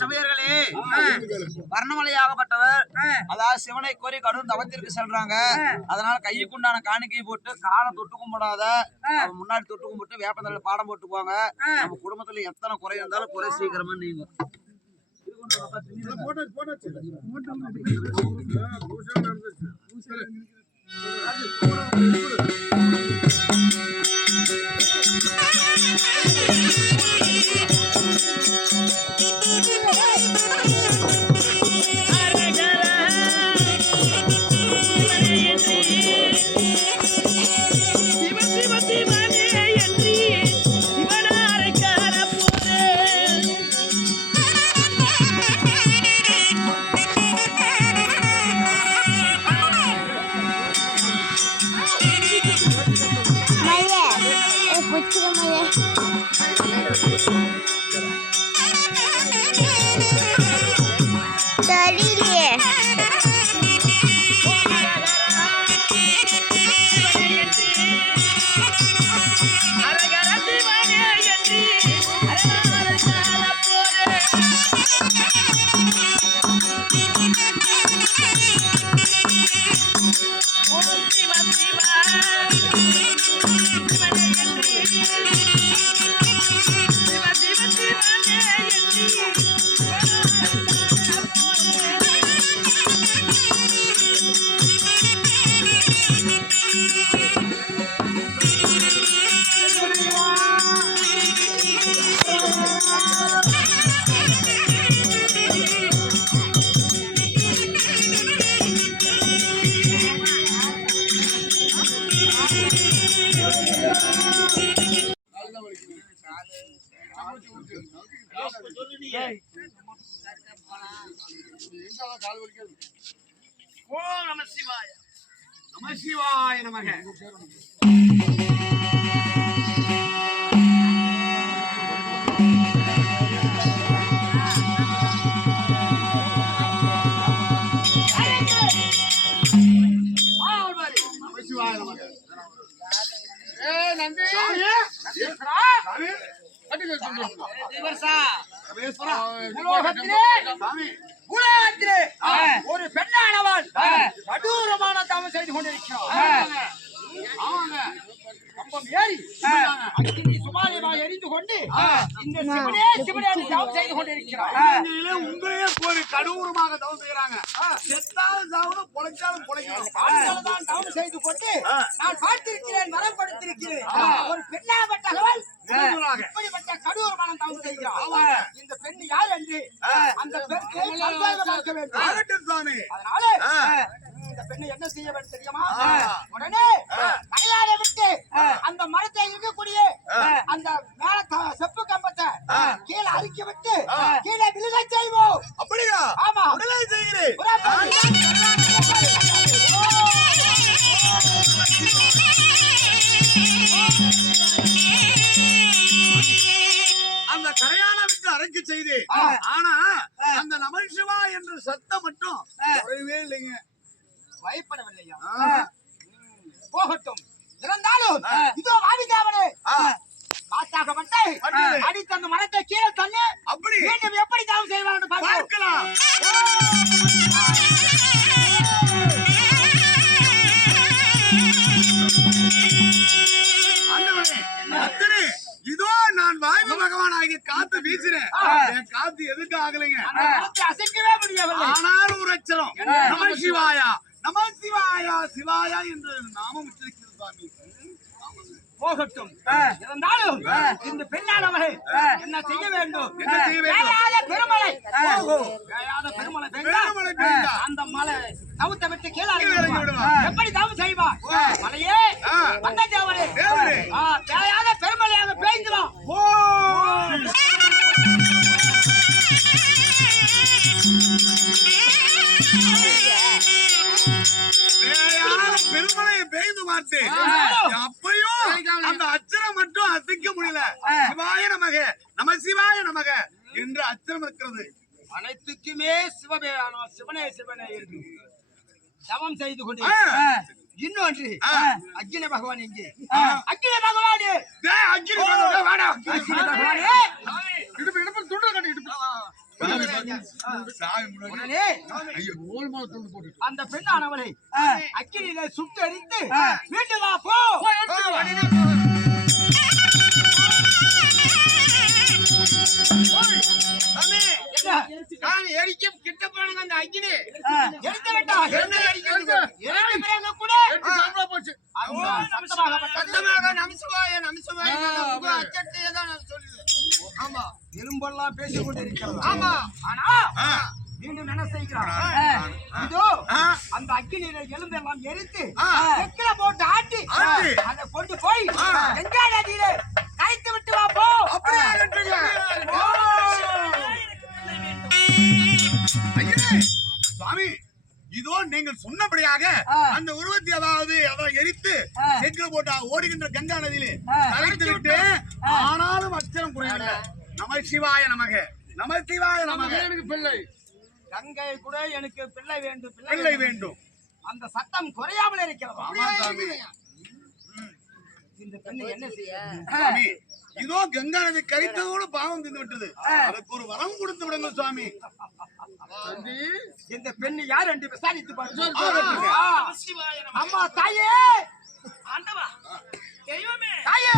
சபையர்களே, வர்ணமலையாகப்பட்டவர் அதாவது சிவனை கோரி கடும் தவத்திற்கு செல்றாங்க. அதனால கையுக்குண்டான காணிக்கை போட்டு காலம் தொட்டு கும்பிடாத முன்னாடி தொட்டு கும்பிட்டு வேப்பந்தல பாடம் போட்டு போங்க. நம்ம குடும்பத்துல எத்தனை குறை இருந்தாலும் குறை சீக்கிரமா நீங்க நமசிவாய நமக. ஒரு பெண்ணானவள் கடூரமான தவம் செய்து கொண்டிருக்கிறார். கம்பம் ஏறி சுமாரியமாக எரிந்து கொண்டு இந்த சிவனே சிவனே தவம் செய்து கொண்டிருக்கிறார். உங்களையே போய் கடூரமாக தவம் செய்யறாங்க. செத்தாலும் சாவணும், பொழைச்சாலும் பொழைக்கணும் தான் தவம் செய்து கொண்டு நான் பார்த்திருக்கிறேன், வரம் கொடுத்திருக்கிறேன். ஒரு பெண்ணாகப்பட்டவள் இப்படிப்பட்ட கடூரமான தவம் செய்கிறார். இந்த பெண் யார் என்று அந்த பெண்ணை பார்க்க வேண்டும். அதனால இந்த பெண்ணை என்ன செய்ய வேண்டும் தெரியுமா? உடனே கைலாட விட்டு அந்த மரத்தை இருக்கக்கூடிய அந்த மேல செப்பு கம்பத்தை கீழே அறுக்கி விட்டு கீழே விழுக செய்வோம். அப்படியா? ஆமா, உடனே செய்கிறேன். அந்த கரையான விட்டு அரைக்கு செய்து, ஆனா அந்த நமசிவாய என்ற சத்தம் மட்டும் குறையவே இல்லைங்க. பயப்படவில்லையா? போகட்டும். இருந்தாலும் இதோ வாடிக்காவனே காத்தாகப்பட்டு அடித்த அந்த மரத்தை கீழே தள்ளி அப்படி மீண்டும் எப்படி தாம் செய்வான்னு பார்க்கலாம். ஆண்டவனே, இதோ நான் வாய்ப்பு பகவான் ஆகிய காத்து வீசுறேன். என் காத்து எதுக்கு ஆகலைங்க? அசைக்கவே முடியவில்லை. ஆனால் ஒரு அச்சரம் நம சிவாயா நம சிவாயா சிவாயா என்று நாமம் உச்சரிக்கிறது சுவாமி. போகட்டும். இருந்தாலும் இந்த பெண்ணானவரை என்ன செய்ய வேண்டும்? என்ன செய்ய வேண்டும்? பெருமலை பெருமழை பெய்தா அந்த மலை தவுத்த விட்டு கீழே விடுவா. எப்படி தவு செய்வா? மலையே வந்தவரே தேவையான பெருமலையாக பெய்துடும். பெருமழையை பெய்து பார்த்தேன். அப்பயும் அந்த அச்சரம் மட்டும் அசைக்க முடியல. சிவாய நமக நம சிவாய நமக என்று அச்சரம் இருக்கிறது. அனைத்துக்குமே சிவனே சிவனே இருக்கு. தவம் செய்து கொண்டு இன்னொன்று அக்கினி பகவான் எங்கே? அக்கினி பகவானே அக்கினி பகவானே வாடா. அக்கினி பகவானே இடுப்பு துண்டு கட்டி இடுப்பு அந்த பெண்ணானவளை அக்கினியில சுட்டு அடித்து வீட்டு வா போ. நான் எரிக்க கிட்ட போனங்க அந்த அக்கினி எரித்து விட்டா என்ன எரிக்கிறது? எரித்த பிறகு கூட போச்சு. நமசிவாய நமசிவாய அச்சத்தையே தான் நான் சொல்லுவேன். ஆமா எலும்பெல்லாம் பேசிக் கொண்டிருக்கிறது. ஆமா ஆனா மீண்டும் என்ன செய்கிறான்? இதோ அந்த அக்கினியில எலும்பெல்லாம் எரித்து செக்கில போட்டு ஆட்டி அதை கொண்டு போய் கங்கா நதியில கரைத்து விட்டு வா போ. சுவாமி, இதோ நீங்கள் சொன்னபடியாக அந்த உருவத்தை அதாவது எரித்து செக்கில போட்டு ஓடுகின்ற கங்கா நதியிலே கரைத்து விட்டு, ஆனாலும் அச்சரம் குறையவில்லை. நம சிவாய நமக நம சிவாய நமக. எனக்கு பிள்ளை கங்கை கூட எனக்கு பிள்ளை வேண்டும் பிள்ளை வேண்டும். அந்த சத்தம் குறையாமல் இருக்கிறது. இந்த பெண்ணு என்ன செய்ய? இதோ கங்கா நதி கரைத்ததோடு பாவம் தந்து விட்டது. அதுக்கு ஒரு வரம் கொடுத்து விடுங்க சுவாமி. இந்த பெண்ணு யார் என்று விசாரித்து பாருங்க. அம்மா தாயே ஆண்டவா தெய்வமே தாயே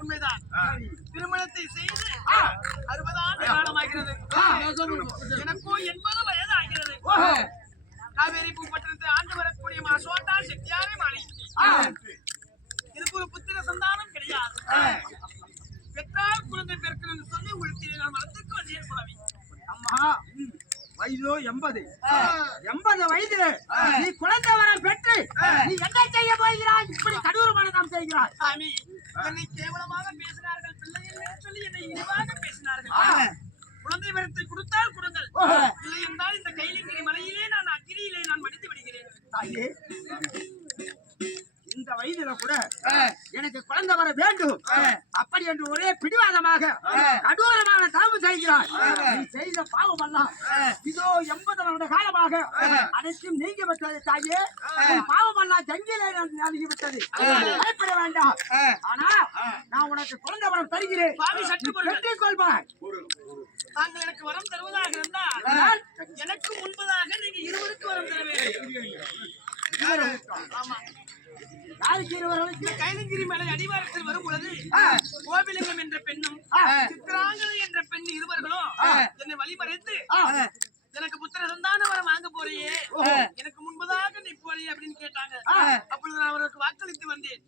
உண்மைதான். திருமணத்தை செய்து 60 ஆண்டு காலமாகிறது. எனக்கும் 80 வயது ஆகிறது. காவேரி பூப்பட்டினத்தை ஆண்டு வரக்கூடிய மாசோட்டா சக்தியாவே மாறி எனக்கு ஒரு புத்திர சந்தானம் கிடையாது. பெற்றால் குழந்தை பிறக்கிறது சொல்லி உளுத்தி நான் வளர்த்துக்கு வந்தேன் சுவாமி. அம்மா வயதோ 80 வயதுல நீ குழந்தை வர பெற்று நீ என்ன செய்ய போகிறாய்? இப்படி கடூரமான நாம் செய்கிறாய். சாமி என்னை கேவலமாக பேசினார்கள். பிள்ளை என்று சொல்லி என்னை இழிவாக பேசினார்கள். குழந்தை வரத்தை கொடுத்தால் கொடுங்கள், இல்லை என்றால் இந்த கைலிங்கிரி மலையிலே நான் அக்கினியிலே நான் மடித்து விடுகிறேன். தாயே இந்த வயதுல கூட எனக்கு குழந்தை வர வேண்டும் அப்படி என்று ஒரே பிடிவாதமாக கடூரமான தவம் செய்கிறாய். நீ செய்த பாவம் எல்லாம் இதோ 80 வருட காலமாக அனைத்தும் நீங்கி விட்டது. தாயே பாவம் எல்லாம் ஜங்கிலே நீங்கி விட்டது. பயப்பட வேண்டாம். ஆனா நான் உனக்கு குழந்தை வரம் தருகிறேன். பெற்றுக் கொள்வாய். தாங்கள் எனக்கு வரம் தருவதாக இருந்தால் எனக்கு முன்பதாக நீங்க இருவருக்கு வரம் தர வேண்டும். ஆமா கைலங்கிரி மலை அடிவாரத்தில் வரும் பொழுது கோபிலிங்கம் என்ற பெண்ணும் சித்ராங்கதை என்ற பெண் இருவர்களும் என்னை வழிமறைத்து எனக்கு புத்திர சந்தான வரம் வாங்க போறியே கேட்டாங்க. அப்பொழுது நான் அவருக்கு வாக்களித்து வந்தேன்.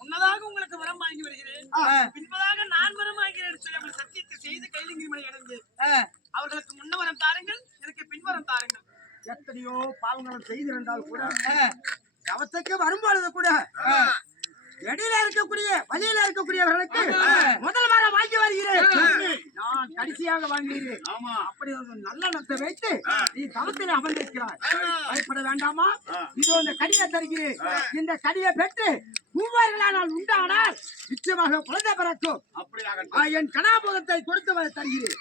முன்னதாக உங்களுக்கு வரம் வாங்கி வருகிறேன், பின்பதாக நான் வரம் வாங்கிறேன் சொல்லி அவர்கள் சத்தியத்தை செய்து கைலிங்கி மலை அடைந்து அவர்களுக்கு முன்ன வரம் தாருங்கள், எனக்கு பின்வரம் தாருங்கள். எத்தனையோ பாவங்களும் செய்திருந்தால் கூட தவத்துக்கு வரும்பொழுது கூட இடையில இருக்கக்கூடிய வழியில இருக்கக்கூடியவர்களுக்கு முதல் வாரம் வாங்கி வருகிறேன், நான் கடைசியாக வாங்குகிறேன். அப்படி ஒரு நல்ல நத்தை வைத்து நீ தவத்தில் அமர்ந்திருக்கிறாய், பயப்பட வேண்டாமா? இதோ இந்த கடியை தருகிறேன், இந்த கடியை பெற்று மூவர்களானால் உண்டானால் நிச்சயமாக குழந்தை பிறக்கும். என் கணாபோதத்தை கொடுத்து தருகிறேன்.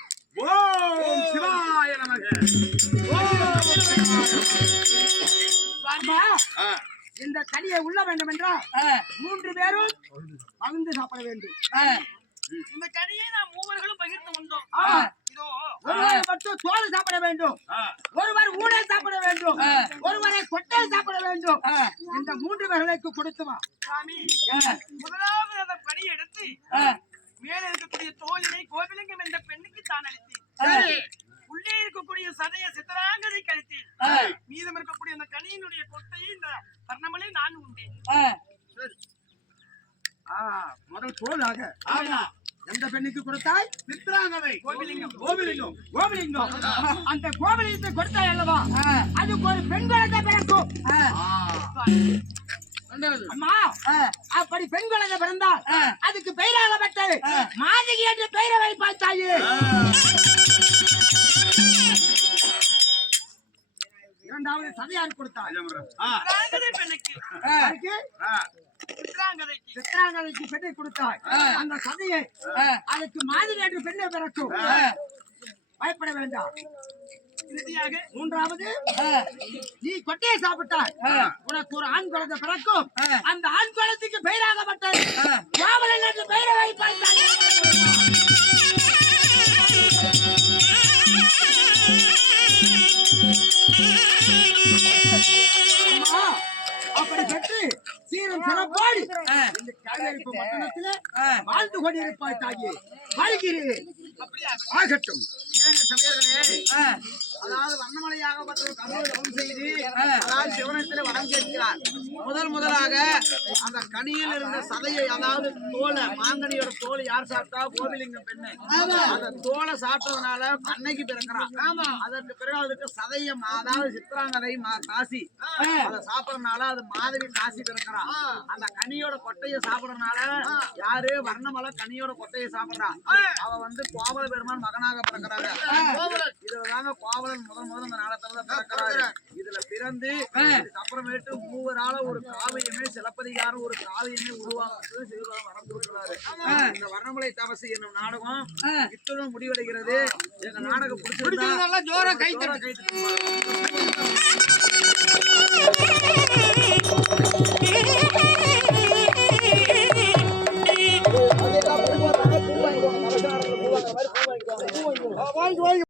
ஓம் சிவாய நமக. இந்த கனியை உள்ள வேண்டும் என்றால் 3 பேரும் பகிர்ந்து சாப்பிட வேண்டும். இந்த கனியை நாம் மூவர்களும் பகிர்ந்து உண்டோம். இதோ ஒருவர் மட்டும் தோல் சாப்பிட வேண்டும், ஒருவர் ஊடல் சாப்பிட வேண்டும், ஒருவரை கொட்டை சாப்பிட வேண்டும். இந்த 3 பேர்களுக்கு கொடுத்துமா சாமி? முதலாவது அந்த கனியை எடுத்து மேலே இருக்கக்கூடிய தோலினை கோவிலிங்கம் என்ற பெண்ணுக்கு தான் அளித்தேன். உள்ளே இருக்கக்கூடிய சதையை சித்தராங்கதை கழித்தேன். மீதம் இருக்கக்கூடிய அந்த கனியினுடைய கொட்டையை இந்த கர்ணமலை நான் உண்டேன். முதல் தோலாக எந்த பெண்ணுக்கு கொடுத்தாய்? சித்ராங்கதை. கோவிலிங்கம். கோவிலிங்கம். கோவிலிங்கம். அந்த கோவிலிங்கத்தை கொடுத்தாய் அல்லவா, அதுக்கு ஒரு பெண் குழந்தை பிறக்கும். அம்மா, அப்படி பெண் குழந்தை பிறந்தால் அதுக்கு பெயராகப்பட்டது மாதகி என்று பெயரை வைப்பாய் தாயே. இரண்டாவது சதையார் கொடுத்தாய் பெண்ணுக்கு. சித்ராங்கதைக்கு பெண்ணை கொடுத்தாய். அந்த சதையை அதுக்கு மாதிரி என்று பெண்ணை பிறக்கும். பயப்பட வேண்டாம். இறுதியாக மூன்றாவது நீ கொட்டையை சாப்பிட்டாய், உனக்கு ஒரு ஆண் குழந்தை பிறக்கும். அந்த ஆண் குழந்தைக்கு பெயராகப்பட்டது கோவலன் என்று பெயரை வைப்பாய். அப்படி பெற்று சீரும் சிறப்போடு இந்த காவேரிப்பு பட்டணத்திலே வாழ்ந்து கொண்டிருப்பாய் தாயே. வருகிறேன். ஆகட்டும். அதாவது வண்ணமலையாகப்பட்ட கனவு செய்து அதாவது சிவனத்தில் வரம் கேட்கிறார். முதலாக அந்த கனியில் இருந்த சதையை, அதாவது தோலை, மாங்கனியோட தோல் யார் சாப்பிட்டா? கோவிலிங்கம் பெண்ணு. அந்த தோலை சாப்பிட்டதுனால அன்னைக்கு பிறக்கிறான். அதற்கு பிறகு அதுக்கு சதையை, அதாவது சித்ராங்கதை காசி, அதை சாப்பிடறதுனால அது மாதவி காசி பிறக்கிறான். அந்த கனியோட கொட்டையை சாப்பிடறதுனால யாரு? வர்ணமலை கனியோட கொட்டையை சாப்பிடுறான். அவ வந்து கோவல பெருமான் மகனாக பிறக்கிறாங்க. இதுதாங்க கோவலன் முதல் இந்த நாளத்துல பிறக்கிறாரு. இதுல பிறந்து அப்புறமேட்டு மூவரால ஒரு காவியமே, சிலப்பதிகாரம் ஒரு காவியமே உருவாக்குறது சிவபெருமான் வரம் கொடுக்கிறாரு. இந்த வர்ணமலை தபசு என்னும் நாடகம் இத்துடன் முடிவடைகிறது. எங்க நாடகம் பிடிச்சிருந்தா ஜோரா கை தட்டுங்க.